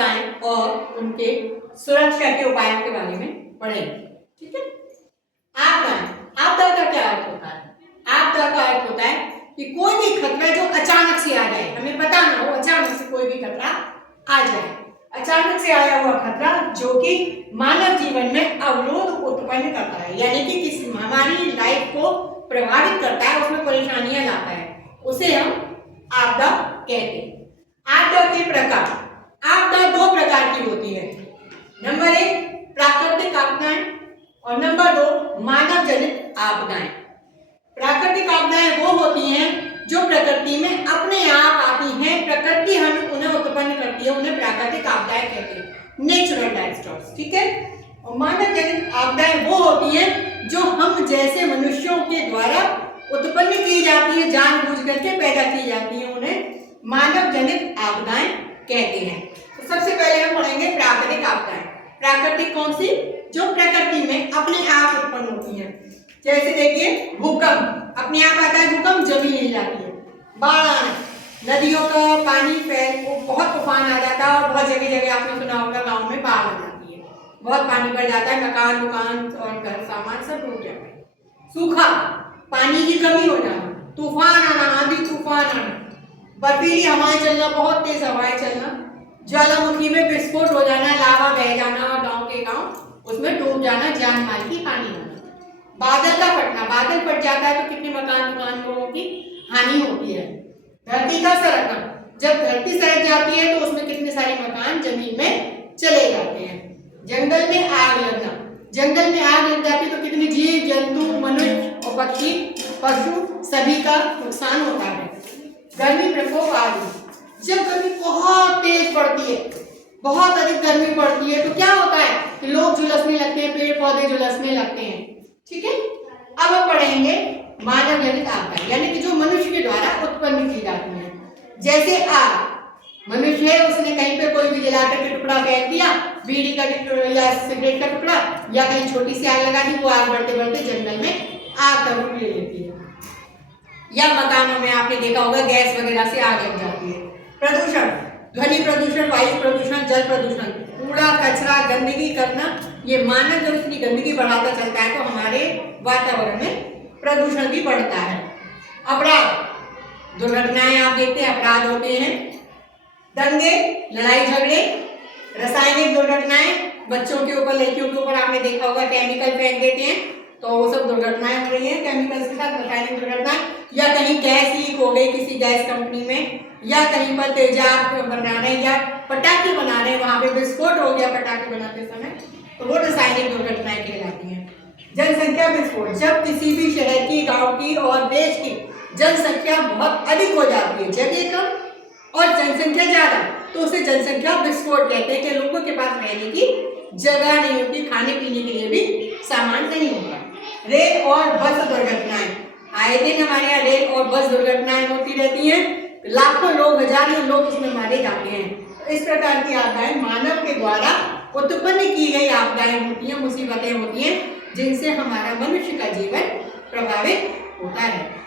आपदाएं और उनके सुरक्षा के उपायों के बारे में पढ़ेंगे। ठीक है। आपदाएं, आपदा का क्या अर्थ होता है? आपदा का अर्थ होता है कि कोई भी खतरा जो अचानक से आ जाए, हमें पता ना हो, अचानक से कोई भी खतरा आ जाए, अचानक से आया हुआ खतरा जो कि मानव जीवन में अवरोध उत्पन्न करता है, यानी कि किसी हमारी लाइफ को प्रभावित करता है, उसमें परेशानियां लाता है, उसे हम आपदा कहते हैं। आपदा के प्रकार, आपदा दो प्रकार की होती है। नंबर 1 प्राकृतिक आपदाएं और नंबर 2 मानव जनित आपदाएं। प्राकृतिक आपदाएं वो होती हैं जो प्रकृति में अपने आप आती हैं, प्रकृति हमें उन्हें उत्पन्न करती है, उन्हें प्राकृतिक आपदाएं कहते हैं, नेचुरल डिजास्टर्स। ठीक है। और मानव जनित आपदाएं वो होती हैं जो हम जैसे मनुष्यों के द्वारा उत्पन्न की जाती है, जानबूझ करके पैदा की जाती है, उन्हें मानव जनित आपदाएं कहते हैं। तो सबसे पहले हम पढ़ेंगे प्राकृतिक आपदाएं। प्राकृतिक कौन सी? जो प्रकृति में अपने आप उत्पन्न होती हैं। जैसे देखिए भूकंप, अपने आप आता है भूकंप, जमीन हिल जाती है। बाढ़ आना, नदियों का पानी बहुत तूफान आ जाता है और बहुत जगह जगह आपने सुना होगा गाँव में बाढ़ आ जाती है, बहुत पानी बढ़ जाता है, मकान दुकान और घर सामान सब डूब जाता है। सूखा, पानी की कमी हो जाना, तूफान आना, आंधी तूफान आना, बर्फीली हवाएं चलना, बहुत तेज हवाएं चलना, ज्वालामुखी में विस्फोट हो जाना, लावा बह जाना और गांव के गांव उसमें डूब जाना, जान माल की हानि होना। बादल का फटना, बादल फट जाता है तो कितने मकान दुकान लोगों की हानि होती है। धरती का सरकना, जब धरती सरक जाती है तो उसमें कितने सारे मकान जमीन में चले जाते हैं। जंगल में आग लगना, जंगल में आग लग जाती है तो कितने जीव जंतु, मनुष्य और पक्षी पशु सभी का नुकसान होता है। गर्मी प्रकोप आदि, जब गर्मी बहुत तेज पड़ती है, बहुत अधिक गर्मी पड़ती है तो क्या होता है कि लोग झुलसने लगते हैं, पेड़ पौधे झुलसने लगते हैं। ठीक है। अब हम पढ़ेंगे मानव जनित आपदाएं, यानी कि जो मनुष्य के द्वारा उत्पन्न की जाती है। जैसे आग, मनुष्य है उसने कहीं पे कोई भी जलाकर के टुकड़ा फेंक दिया, बीड़ी का या सिगरेट का टुकड़ा, या कहीं छोटी सी आग लगा दी, वो आग बढ़ते बढ़ते जंगल में आग का रूप ले लेती है। या मकानों में आपने देखा होगा गैस वगैरह से आग लग जाती है। प्रदूषण, ध्वनि प्रदूषण, वायु प्रदूषण, जल प्रदूषण, कूड़ा कचरा गंदगी करना, ये मानव जब इतनी गंदगी बढ़ाता चलता है तो हमारे वातावरण में प्रदूषण भी बढ़ता है। अपराध, दुर्घटनाएं आप देखते हैं अपराध होते हैं, दंगे, लड़ाई झगड़े, रासायनिक दुर्घटनाएं, बच्चों के ऊपर, लड़कियों के ऊपर आपने देखा होगा केमिकल फेंक देते हैं तो वो सब दुर्घटनाएं हो रही हैं केमिकल्स के साथ, रासायनिक दुर्घटनाएं, या कहीं गैस लीक हो गई किसी गैस कंपनी में, या कहीं पर तेजाब बना रहे या पटाखे बना रहे, वहां पे विस्फोट हो गया पटाखे बनाते समय, तो वो रासायनिक दुर्घटनाएं कहलाती हैं। जनसंख्या विस्फोट, जब किसी भी शहर की, गांव की और देश की जनसंख्या बहुत अधिक हो जाती है, जगह कम और जनसंख्या ज्यादा, तो उसे जनसंख्या विस्फोट कहते हैं कि लोगों के पास रहने की जगह नहीं होती, खाने पीने के लिए भी सामान नहीं होता। रेल और बस दुर्घटनाएं, आए दिन हमारे यहाँ रेल और बस दुर्घटनाएं होती रहती हैं, लाखों लोग, हजारों लोग उसमें मारे जाते हैं। तो इस प्रकार की आपदाएं मानव के द्वारा उत्पन्न की गई आपदाएं होती हैं, मुसीबतें होती हैं, जिनसे हमारा मनुष्य का जीवन प्रभावित होता है।